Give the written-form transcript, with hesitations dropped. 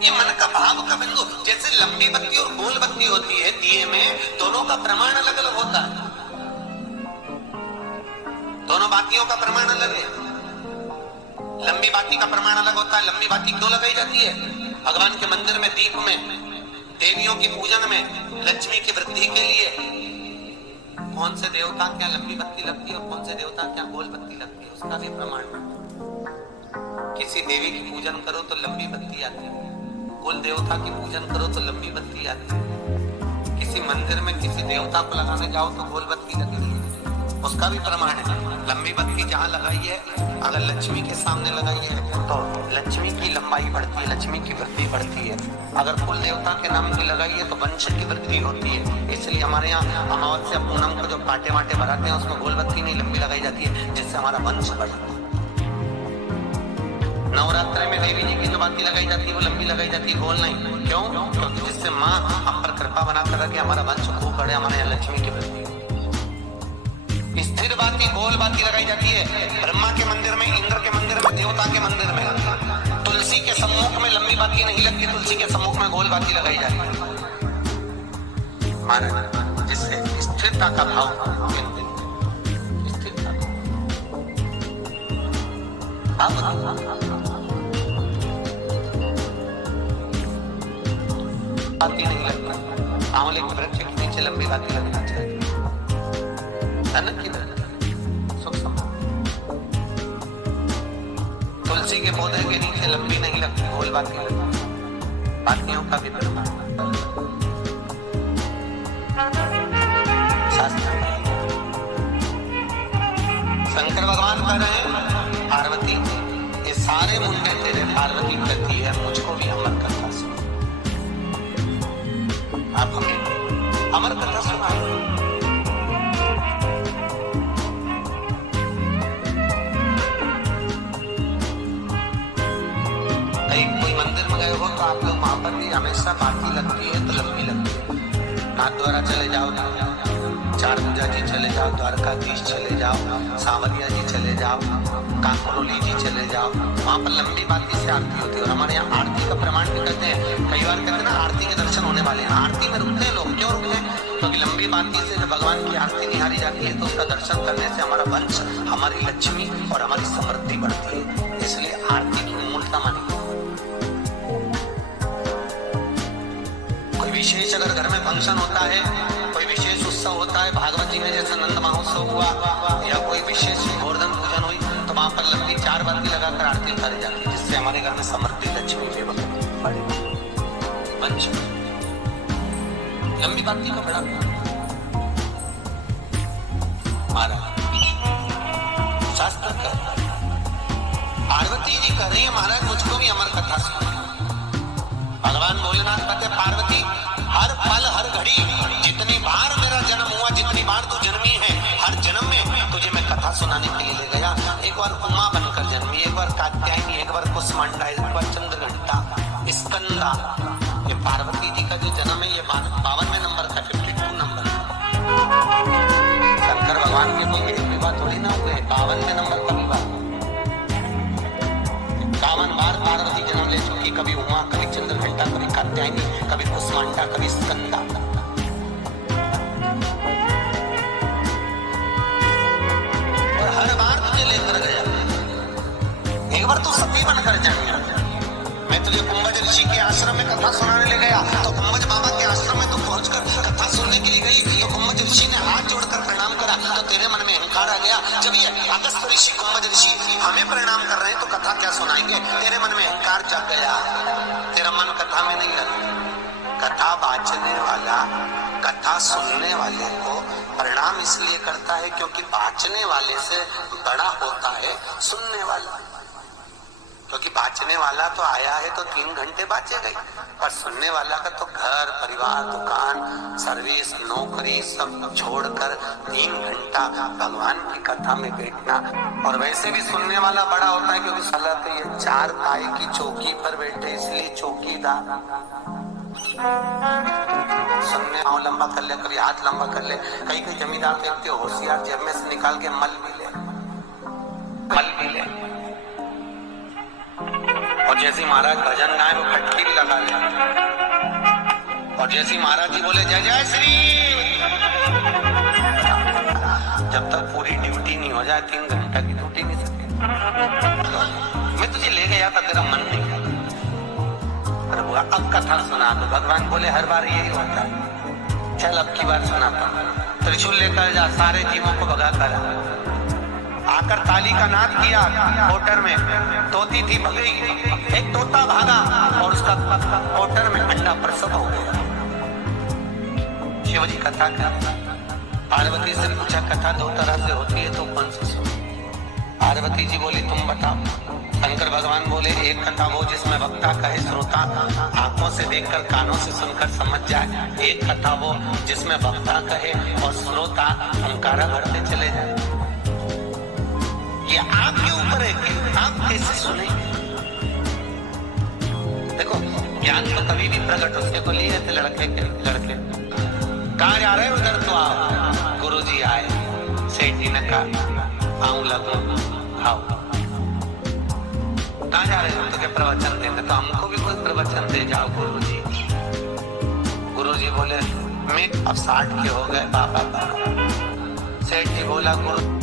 ये मन का भाव का बिंदु। जैसे लंबी बत्ती और गोल बत्ती होती है दिए में, दोनों का प्रमाण अलग अलग होता है, दोनों बातियों का प्रमाण अलग है। लंबी बाती का प्रमाण अलग होता है। लंबी बाती क्यों लगाई जाती है? भगवान के मंदिर में दीप में, देवियों की पूजन में, लक्ष्मी की वृद्धि के लिए। कौन से देवता क्या लंबी बत्ती लगती है और कौन से देवता क्या गोल बत्ती लगती है, उसका भी प्रमाण है। किसी देवी की पूजन करो तो लंबी बत्ती आती है, कुल देवता की पूजन करो तो लंबी बत्ती आती है। किसी मंदिर में किसी देवता को लगाने जाओ तो गोल बत्ती लगती है, उसका भी प्रमाण है। लंबी बत्ती जहां लगाई है, अगर लक्ष्मी के सामने लगाई है तो लक्ष्मी की लंबाई बढ़ती है, लक्ष्मी की वृद्धि बढ़ती है। अगर कुल देवता के नाम की लगाई है तो वंश की वृद्धि होती है। इसलिए हमारे यहाँ अमावस्या पूनम को जो पाटे वाटे भराते हैं उसमें गोल बत्ती नहीं लंबी लगाई जाती है, जिससे हमारा वंश बढ़ता है। नवरात्रि में देवी जी की जो बाती लगाई जाती है वो लंबी लगाई जाती है, गोल नहीं। क्यों? क्योंकि जिससे माँ हम पर कृपा बना कर रखे, हमारा वंश खूब बढ़े, हमारे यहाँ लक्ष्मी की वृद्धि। स्थिर बाती गोल बाती लगाई जाती है ब्रह्मा के मंदिर में, इंद्र के मंदिर में, देवता के मंदिर में। तुलसी के सम्मुख में लंबी बाती नहीं लगती, तुलसी के सम्मुख में गोल बाती लगाई जाती है, जिससे स्थिरता का भाव, स्थिरता बाती नहीं लगती। आंवले के वृक्ष के नीचे लंबी बाती लगना चाहिए, सुख संभाल। तुलसी के पौधे के नीचे लंबी नहीं लगती, गोल बाती लगती। बातियों का भी प्रमाण शास्त्र। शंकर भगवान कह रहे हैं पार्वती ये सारे मुंडे तेरे पार्वती करती है, मुझको भी अमर कथा सुनो। आप हमें अमर कथा सुनाए। तो आप लोग वहां पर भी हमेशा बाती लगती है तो लंबी लगती है। नाथ द्वारा चले जाओ, चार पूजा जी चले जाओ, द्वारकाधीश चले जाओ, सांवरिया जी चले जाओ, काकोली जी चले जाओ, वहां पर लंबी बाती से आरती होती है। और हमारे यहाँ आरती का प्रमाण भी कहते हैं, कई बार कहते हैं ना आरती के दर्शन होने वाले हैं। आरती में रुकते हैं लोग, क्यों रुकते हैं? क्योंकि लंबी बाती से जब भगवान की आरती निहारी जाती है तो उसका दर्शन करने से हमारा वंश, हमारी लक्ष्मी और हमारी समृद्धि बढ़ती है। इसलिए आरती की मूलता मानी। विशेष अगर घर में फंक्शन होता है, कोई विशेष उत्सव होता है, भागवती में जैसे नंद महोत्सव हुआ या कोई विशेष गोवर्धन पूजन हुई, तो वहां पर लंबी चार बाती लगाकर आरती उतारी जाती है, जिससे हमारे घर में समृद्धि लक्ष्मी भी बढ़ेगी। वंश लंबी बाती का बड़ा महाराज शास्त्र का। पार्वती जी कह रही है महाराज मुझको भी अमर कथा सुनाई। भगवान भोलेनाथ कहते पार्वती हर पल हर घड़ी जितनी बार मेरा जन्म हुआ, जितनी बार तू जन्मी है, हर जन्म में तुझे मैं कथा सुनाने के लिए ले गया। एक बार उमा बनकर जन्मी, एक बार कात्यायनी, एक बार कुसमांडा, एक बार चंद्रघंटा, स्कंदा। ये पार्वती जी का जो जन्म है ये 52वें नंबर का, 52 नंबर। शंकर भगवान के कोई एक विवाह थोड़ी ना हुए, 52वें नंबर का विवाह। 51 बार पार्वती जन्म ले चुकी, कभी उमा, कभी चंद्रघंटा, कभी कात्यायनी, कभी कुसमांडा, कभी स्कंदा। और हर बार तुझे लेकर गया। एक बार तू सती बनकर जन्मी। मैं तुझे कुंभज ऋषि के आश्रम में कथा सुनाने ले गया, तो कुंभज बाबा के आश्रम में तू पहुंचकर कथा सुनने के लिए गई, तो कुंभज ऋषि ने हाथ जोड़कर प्रणाम करा, तो तेरे मन में अहंकार आ गया। जब ये अगस्त ऋषि, कुंभज ऋषि हमें प्रणाम कर रहे हैं तो कथा क्या सुनाएंगे? तेरे मन में अहंकार जाग गया, तेरा मन कथा में नहीं लगा। कथा बांचने वाला, कथा सुनने वाले को प्रणाम इसलिए करता है क्योंकि बांचने वाले से बड़ा होता है सुनने वाला। क्योंकि बांचने वाला तो आया है तो 3 घंटे बांचेगा, पर सुनने वाला का तो घर परिवार दुकान सर्विस नौकरी सब छोड़कर 3 घंटा भगवान की कथा में बैठना। और वैसे भी सुनने वाला बड़ा होता है क्योंकि साला तो ये 4 पाई की चौकी पर बैठे इसलिए चौकीदार। सुनने आओ लंबा कर ले, कभी हाथ लंबा कर ले। कई कई जमींदार देखते हो होशियार जेब में से निकाल के मल भी ले, मल भी ले। और जैसे महाराज भजन गाए वो फटकी भी लगा ले, और जैसे महाराज जी बोले जय जय श्री, जब तक पूरी ड्यूटी नहीं हो जाए 3 घंटा की ड्यूटी नहीं सकती। मैं तुझे ले गया था, तेरा मन नहीं था। अरे बुआ अब कथा सुना, तो भगवान बोले हर बार यही होता है, चल अब की बार सुनाता हूँ। त्रिशूल लेकर जा, सारे जीवों को भगा कर आकर ताली का नाद किया। कोटर में तोती थी, भगई, एक तोता भागा और उसका कोटर में अंडा प्रसव हो गया। शिवजी कथा कर, पार्वती से पूछा कथा 2 तरह से होती है तो कौन सी सुनो? पार्वती जी बोली तुम बताओ। शंकर भगवान बोले एक कथा वो जिसमें वक्ता कहे श्रोता आंखों से देखकर कानों से सुनकर समझ जाए, एक कथा वो जिसमें वक्ता कहे और श्रोता अंकारा भरते चले जाए। ये आपके ऊपर है कि आप कैसे सुने। देखो ज्ञान तो कभी भी प्रकट उसके को लिए थे लड़के कहाँ जा रहे हो, उधर तो आओ। गुरु जी आए, सेठ जी ने कहा आऊं लगो आओ। कहाँ जा रहे हो, तो क्या प्रवचन देंगे, तो हमको भी कोई प्रवचन दे जाओ गुरु जी। गुरु जी बोले मैं अब 60 के हो गए बाबा। सेठ जी बोला गुरु